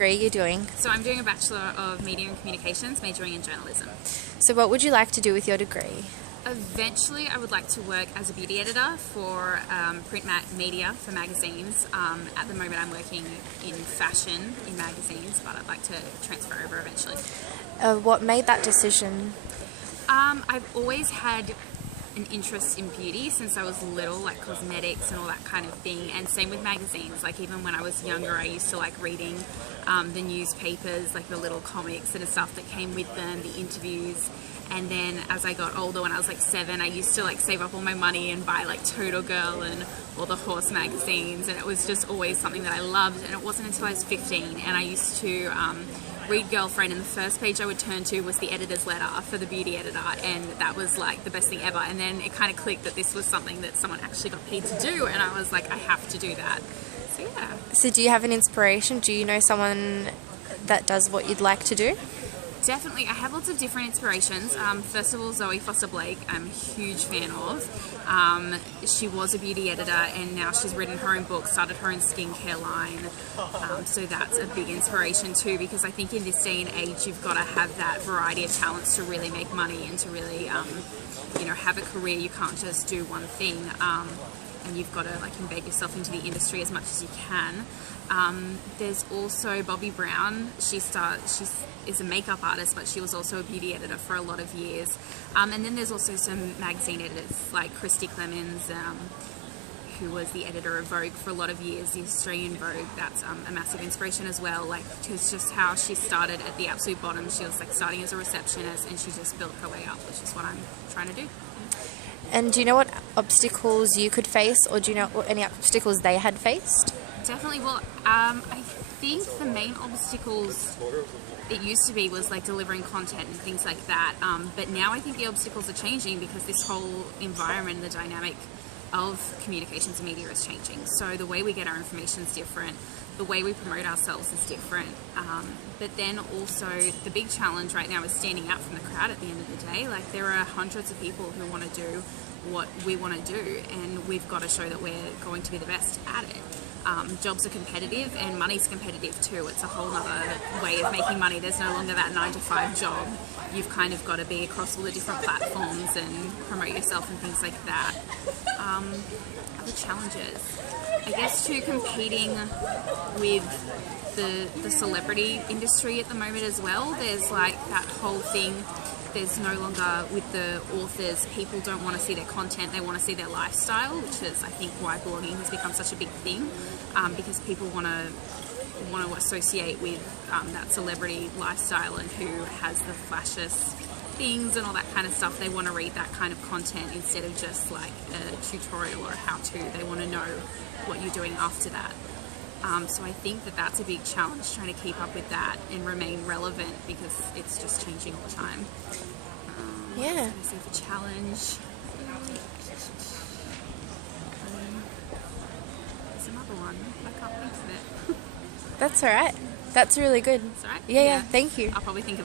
degree you're doing? So I'm doing a Bachelor of Media and Communications, majoring in journalism. So what would you like to do with your degree? Eventually, I would like to work as a beauty editor for print media for magazines. At the moment, I'm working in fashion in magazines, but I'd like to transfer over eventually. What made that decision? I've always had an interest in beauty since I was little, like cosmetics and all that kind of thing, and same with magazines. Like even when I was younger, I used to like reading the newspapers, like the little comics and stuff that came with them, the interviews. And then as I got older, when I was like 7, I used to like save up all my money and buy like Total Girl and all the horse magazines, and it was just always something that I loved. And it wasn't until I was 15 and I used to read Girlfriend, and the first page I would turn to was the editor's letter for the beauty editor, and that was like the best thing ever. And then it kind of clicked that this was something that someone actually got paid to do, and I was like, I have to do that. So yeah. So do you have an inspiration? Do you know someone that does what you'd like to do? Definitely, I have lots of different inspirations. First of all, Zoe Foster-Blake, I'm a huge fan of. She was a beauty editor and now she's written her own book, started her own skincare line. So that's a big inspiration too, because I think in this day and age you've got to have that variety of talents to really make money and to really have a career. You can't just do one thing. And you've got to like embed yourself into the industry as much as you can. There's also Bobbi Brown. She is a makeup artist, but she was also a beauty editor for a lot of years. And then there's also some magazine editors like Christy Clemens, who was the editor of Vogue for a lot of years, the Australian Vogue. That's a massive inspiration as well. Like, it's just how she started at the absolute bottom. She was like starting as a receptionist and she just built her way up, which is what I'm trying to do. And do you know what obstacles you could face, or do you know any obstacles they had faced? Definitely. Well, I think the main obstacles it used to be was like delivering content and things like that. But now I think the obstacles are changing because this whole environment, the dynamic of communications and media is changing. So the way we get our information is different. The way we promote ourselves is different. But then also the big challenge right now is standing out from the crowd at the end of the day. Like there are hundreds of people who want to do what we want to do, and we've got to show that we're going to be the best at it. Jobs are competitive and money's competitive too. It's a whole other way of making money. There's no longer that 9-to-5 job. You've kind of got to be across all the different platforms and promote yourself and things like that. Other challenges, I guess, too, competing with the celebrity industry at the moment as well. There's like that whole thing. There's no longer, with the authors, people don't want to see their content, they want to see their lifestyle, which is, I think, why blogging has become such a big thing, because people want to associate with that celebrity lifestyle and who has the flashiest things and all that kind of stuff. They want to read that kind of content instead of just like a tutorial or a how-to. They want to know what you're doing after that. So I think that that's a big challenge, trying to keep up with that and remain relevant because it's just changing all the time. Yeah. What was I say for challenge? There's another one. I can't think of it. That's all right. That's really good. It's all right? Yeah, thank you. I'll probably think of